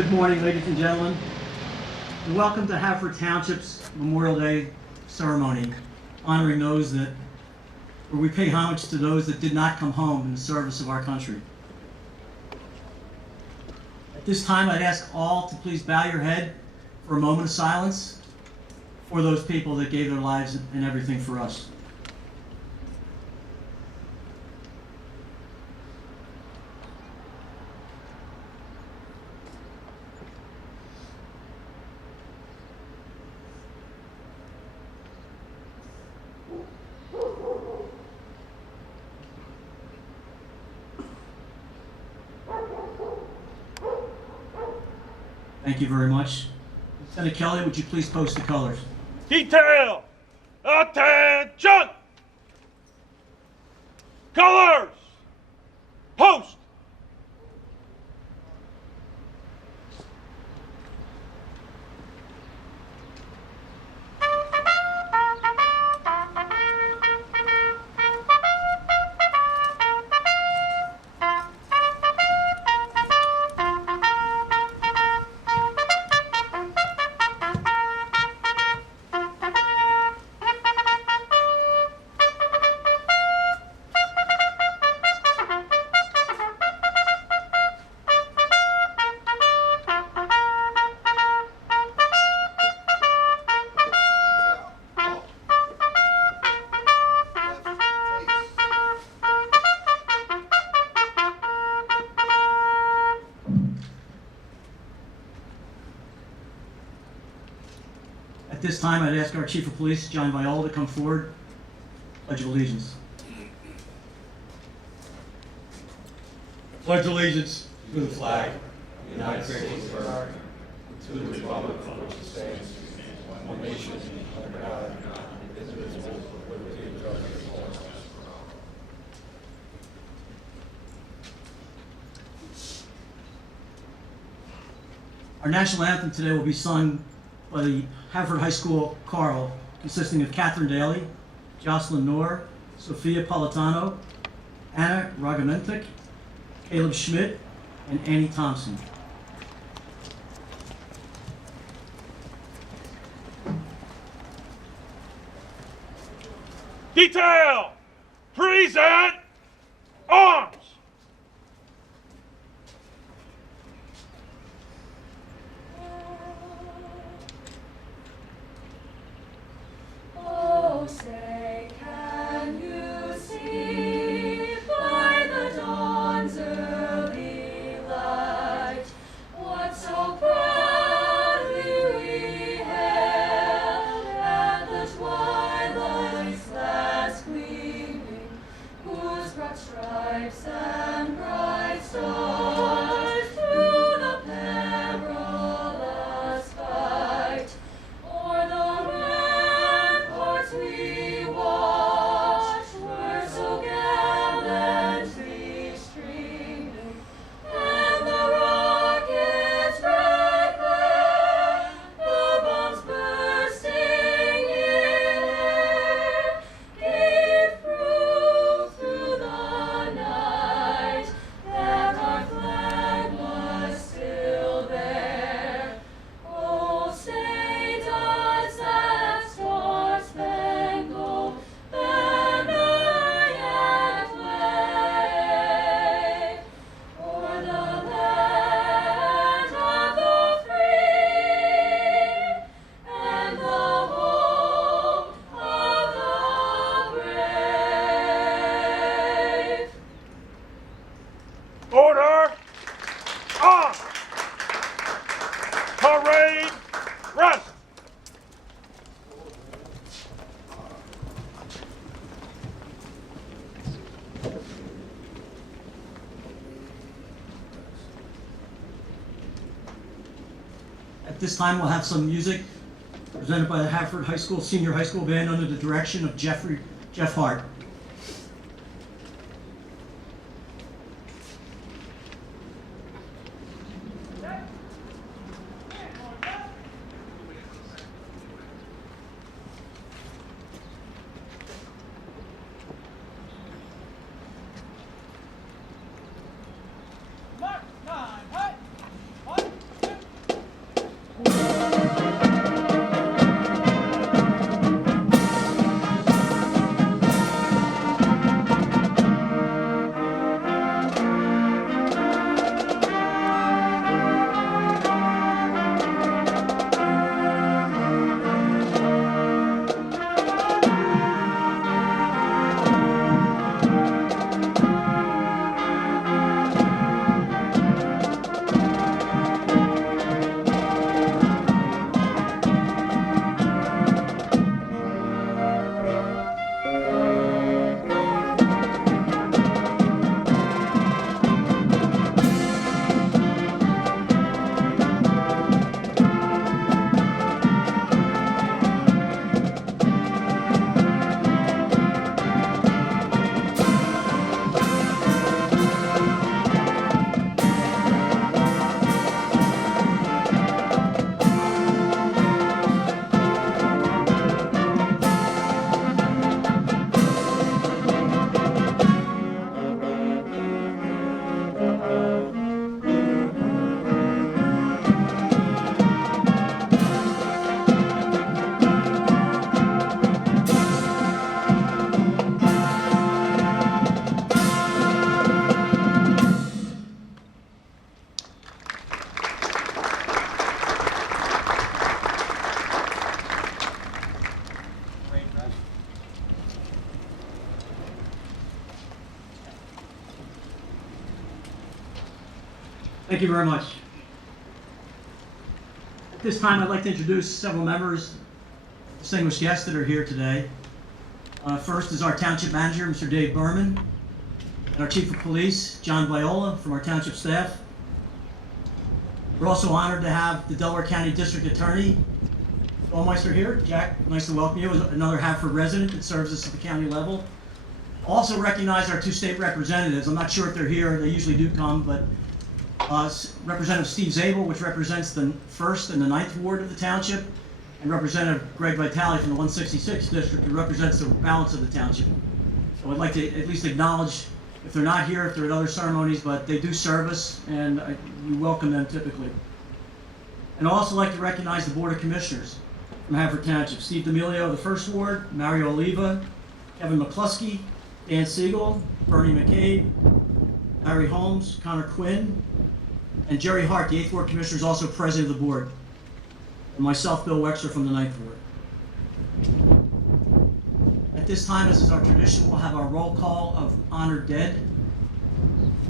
Good morning, ladies and gentlemen, and welcome to Haverford Township's Memorial Day ceremony, honoring those where we pay homage to those that did not come home in the service of our country. At this time, I'd ask all to please bow your head for a moment of silence for those people that gave their lives and everything for us. Thank you very much. Lieutenant Kelly, would you please post the colors? Detail! Attention! Colors! Post! At this time, I'd ask our Chief of Police, John Viola, to come forward. Pledge of Allegiance. Pledge allegiance to the flag of the United States of America, to the republic for which it stands, one nation, under God, indivisible, with liberty and justice for all. Our national anthem today will be sung by the Haverford High School choral, consisting of Catherine Daly, Jocelyn Noor, Sophia Politano, Anna Ragamentik, Caleb Schmidt, and Annie Thompson. Detail! Present! Arms! Oh, say, can you see by the dawn's early light what so proudly we hailed at the twilight's last gleaming, whose broad stripes and bright stars through the perilous fight o'er the ramparts we watched were so gallantly streaming, and the rockets' red glare, the bombs bursting in air, gave proof through the night that our flag was still there. Oh, say does that star-spangled banner yet wave o'er the land of the free and the home of the brave? Order! On! Parade! Rest! At this time, we'll have some music presented by the Haverford High School Senior High School Band under the direction of Jeff Hart. Mark 9, hey! 1, 2, Thank you very much. At this time, I'd like to introduce several members, distinguished guests that are here today. First is our Township Manager, Mr. Dave Berman, and our Chief of Police, John Viola, from our Township staff. We're also honored to have the Delaware County District Attorney, Allmeister, here. Jack, nice to welcome you, as another Haverford resident that serves us at the county level. Also recognize our two state representatives. I'm not sure if they're here, they usually do come, but Representative Steve Zabel, which represents the 1st and the 9th Ward of the township, and Representative Greg Vitale from the 166th District, who represents the balance of the township. So I'd like to at least acknowledge, if they're not here, if they're at other ceremonies, but they do serve us, and we welcome them typically. And I'd also like to recognize the Board of Commissioners from Haverford Township. Steve D'Amelio of the 1st Ward, Mario Oliva, Kevin McCluskey, Dan Siegel, Bernie McCabe, Larry Holmes, Connor Quinn, and Jerry Hart, the 8th Ward Commissioner, is also president of the board. And myself, Bill Wexler, from the 9th Ward. At this time, as is our tradition, we'll have our roll call of honored dead.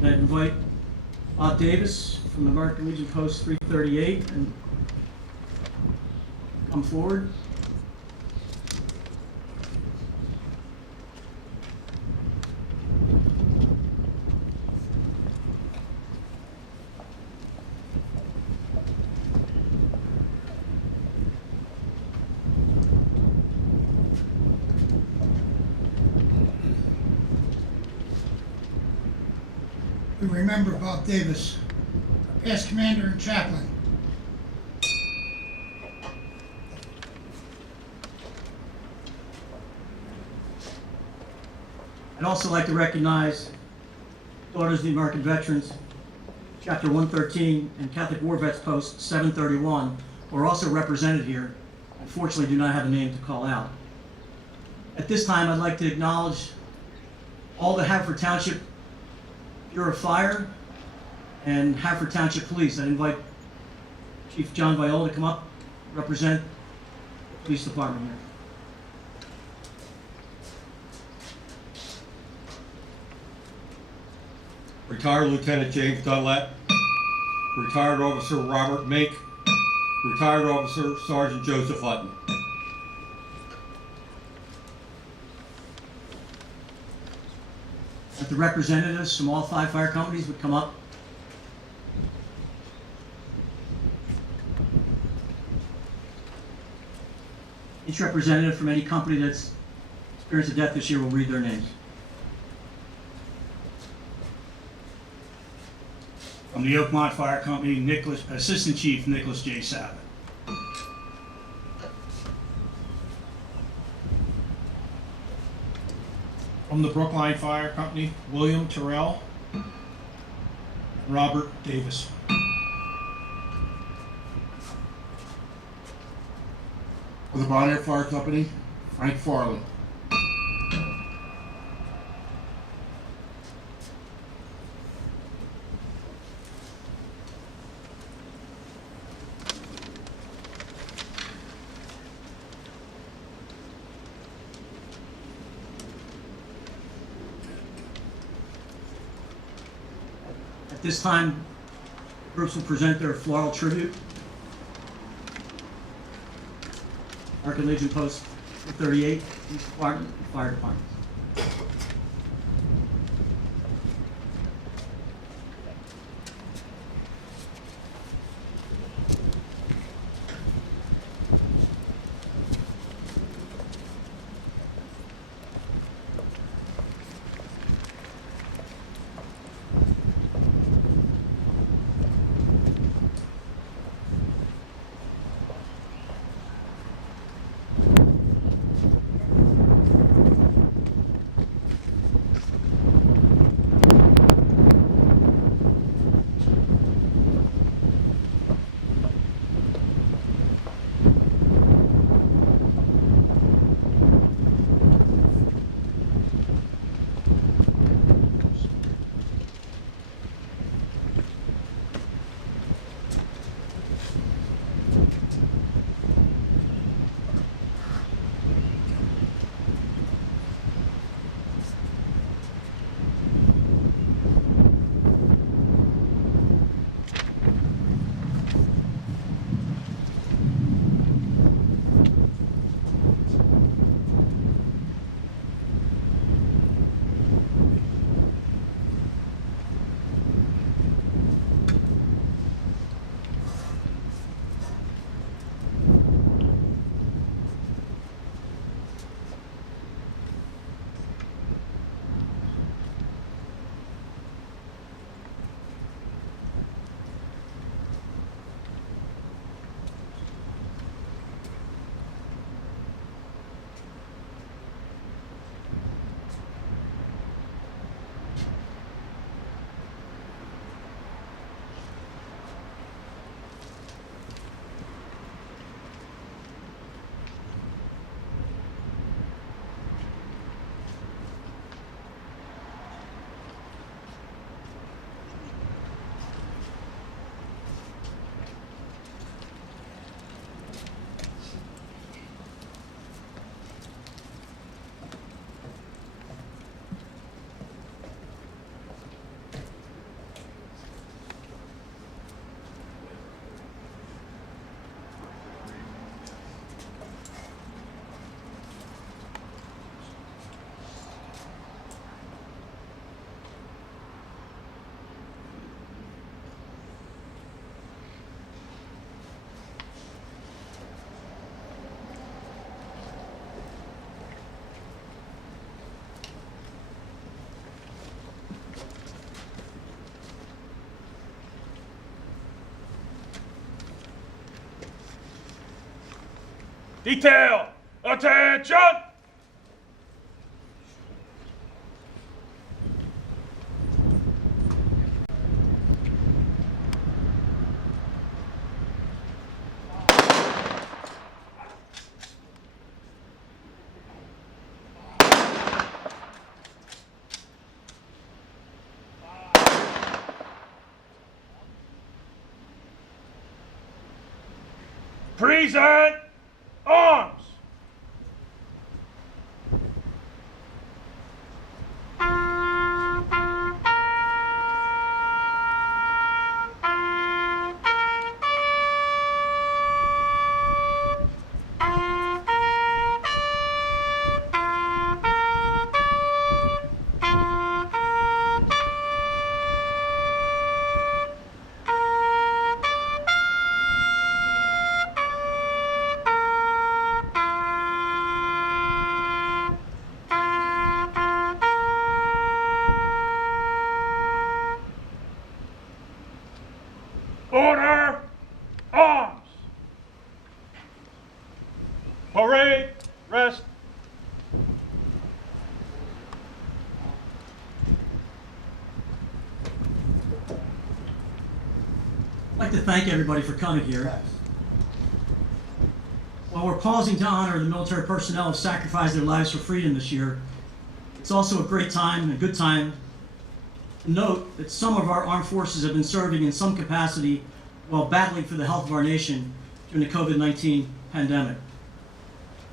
And I invite Bob Davis from the American Legion Post 338 and come forward. We remember Bob Davis, past commander and chaplain. I'd also like to recognize Daughters of the American Veterans, Chapter 113, and Catholic War Vets Post 731, who are also represented here. Unfortunately, do not have a name to call out. At this time, I'd like to acknowledge all the Haverford Township Bureau of Fire and Haverford Township Police. I'd invite Chief John Viola to come up, represent the police department here. Retired Lieutenant James Dunlap, Retired Officer Robert Mink, Retired Officer Sergeant Joseph Hutton. That the representatives from all 5 fire companies would come up. Each representative from any company that's experienced a death this year will read their names. From the Oakmont Fire Company, Assistant Chief Nicholas J. Sabat. From the Brookline Fire Company, William Terrell, Robert Davis. For the Bonnier Fire Company, Frank Farley. At this time, groups will present their floral tribute. American Legion Post 38, Police Department, and Fire Department. Detail, attention! Present arms! Order! Arms! Parade! Rest! I'd like to thank everybody for coming here. While we're pausing to honor the military personnel who have sacrificed their lives for freedom this year, it's also a great time and a good time to note that some of our armed forces have been serving in some capacity while battling for the health of our nation during the COVID-19 pandemic.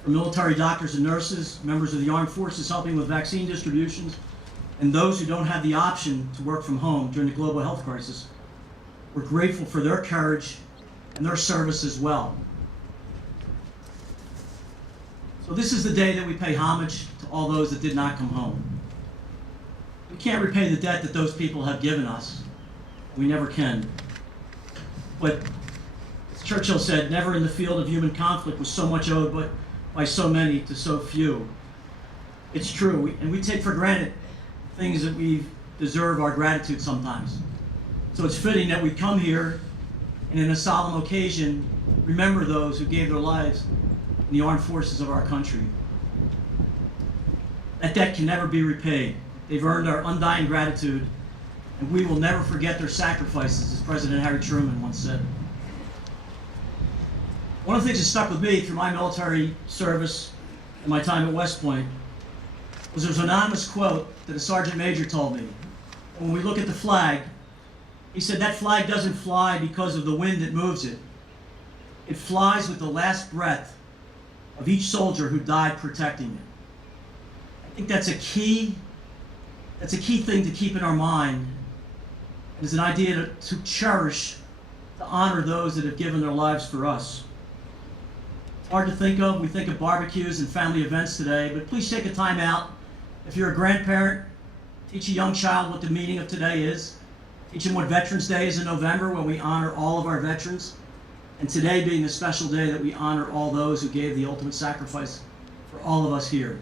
From military doctors and nurses, members of the armed forces helping with vaccine distributions, and those who don't have the option to work from home during the global health crisis, we're grateful for their courage and their service as well. So this is the day that we pay homage to all those that did not come home. We can't repay the debt that those people have given us. We never can. But as Churchill said, never in the field of human conflict was so much owed but by so many to so few. It's true, and we take for granted things that we deserve our gratitude sometimes. So it's fitting that we come here and in a solemn occasion remember those who gave their lives in the armed forces of our country. That debt can never be repaid. They've earned our undying gratitude, and we will never forget their sacrifices, as President Harry Truman once said. One of the things that stuck with me through my military service and my time at West Point was there's an anonymous quote that a sergeant major told me. When we look at the flag, he said that flag doesn't fly because of the wind that moves it. It flies with the last breath of each soldier who died protecting it. I think that's a key thing to keep in our mind. It's an idea to cherish, to honor those that have given their lives for us. It's hard to think of. We think of barbecues and family events today, but please take a time out. If you're a grandparent, teach a young child what the meaning of today is. Teach them what Veterans Day is in November, when we honor all of our veterans. And today being a special day that we honor all those who gave the ultimate sacrifice for all of us here.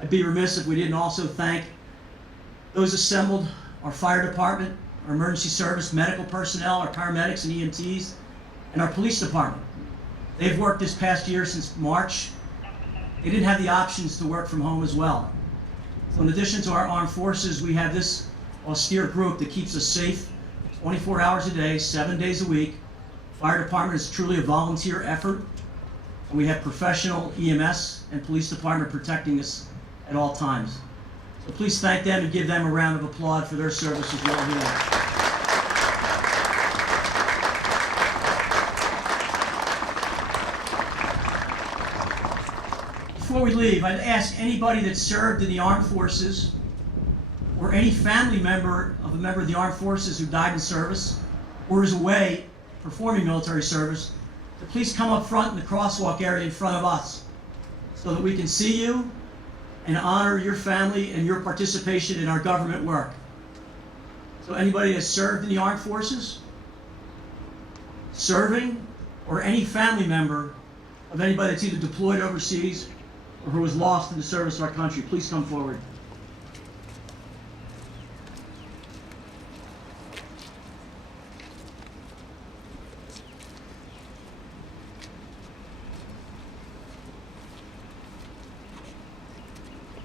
I'd be remiss if we didn't also thank those assembled, our fire department, our emergency service, medical personnel, our paramedics and EMTs, and our police department. They've worked this past year since March. They didn't have the options to work from home as well. So in addition to our armed forces, we have this austere group that keeps us safe 24 hours a day, 7 days a week. Fire department is truly a volunteer effort. And we have professional EMS and police department protecting us at all times. So please thank them and give them a round of applause for their service as well here. Before we leave, I'd ask anybody that served in the armed forces or any family member of the armed forces who died in service or is away performing military service to please come up front in the crosswalk area in front of us so that we can see you and honor your family and your participation in our government work. So anybody that's served in the armed forces, serving, or any family member of anybody that's either deployed overseas or who was lost in the service of our country, please come forward.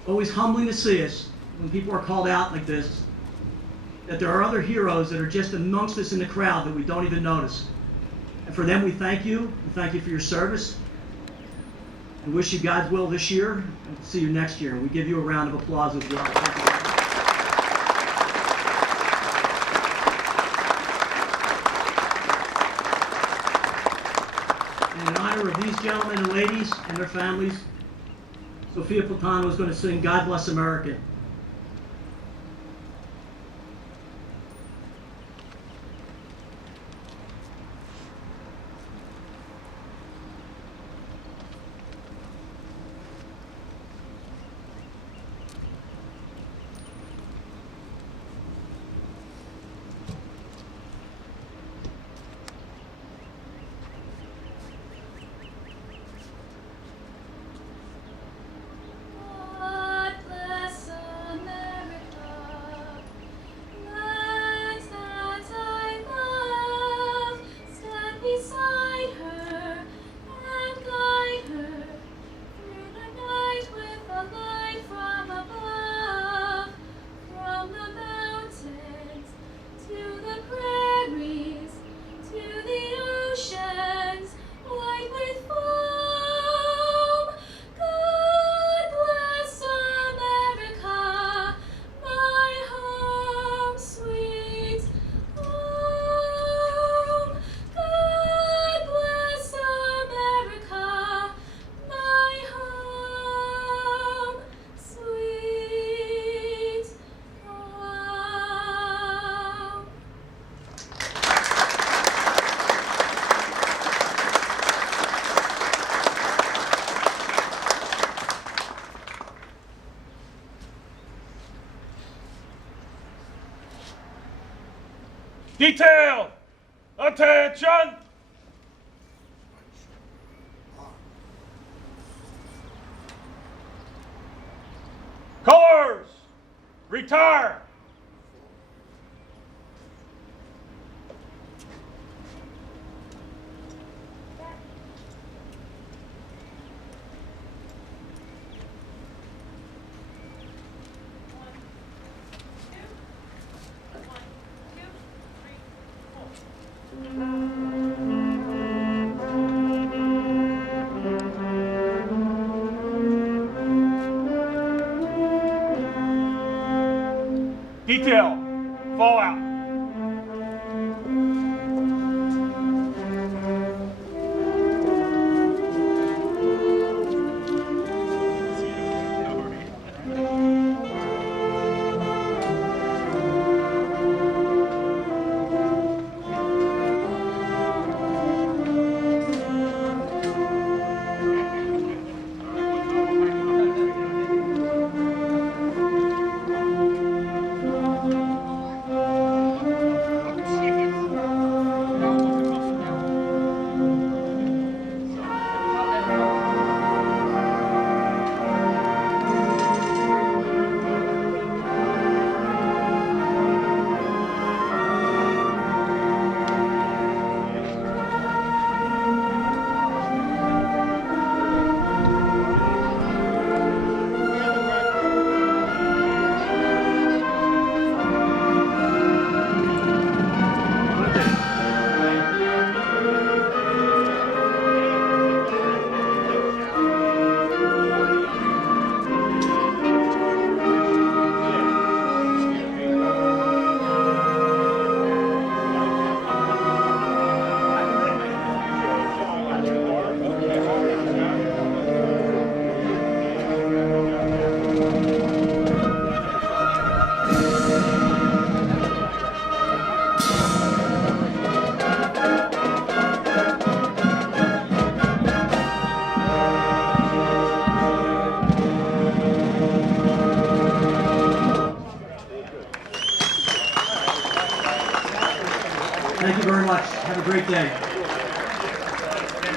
always humbling to see us when people are called out like this, that there are other heroes that are just amongst us in the crowd that we don't even notice. And for them, we thank you. We thank you for your service. And wish you God's will this year, and see you next year. We give you a round of applause as well. Thank you. And in honor of these gentlemen and ladies and their families, Sophia Platano is going to sing God Bless America. God bless America, land that I love. Stand beside her and guide her through the night with a light from above. From the mountains to the prairies to the oceans, white with foam. God bless America, my home sweet home. God bless America, my home sweet home. Detail! Attention! Colors! Retire! Detail! Fall out! Thank you very much. Have a great day.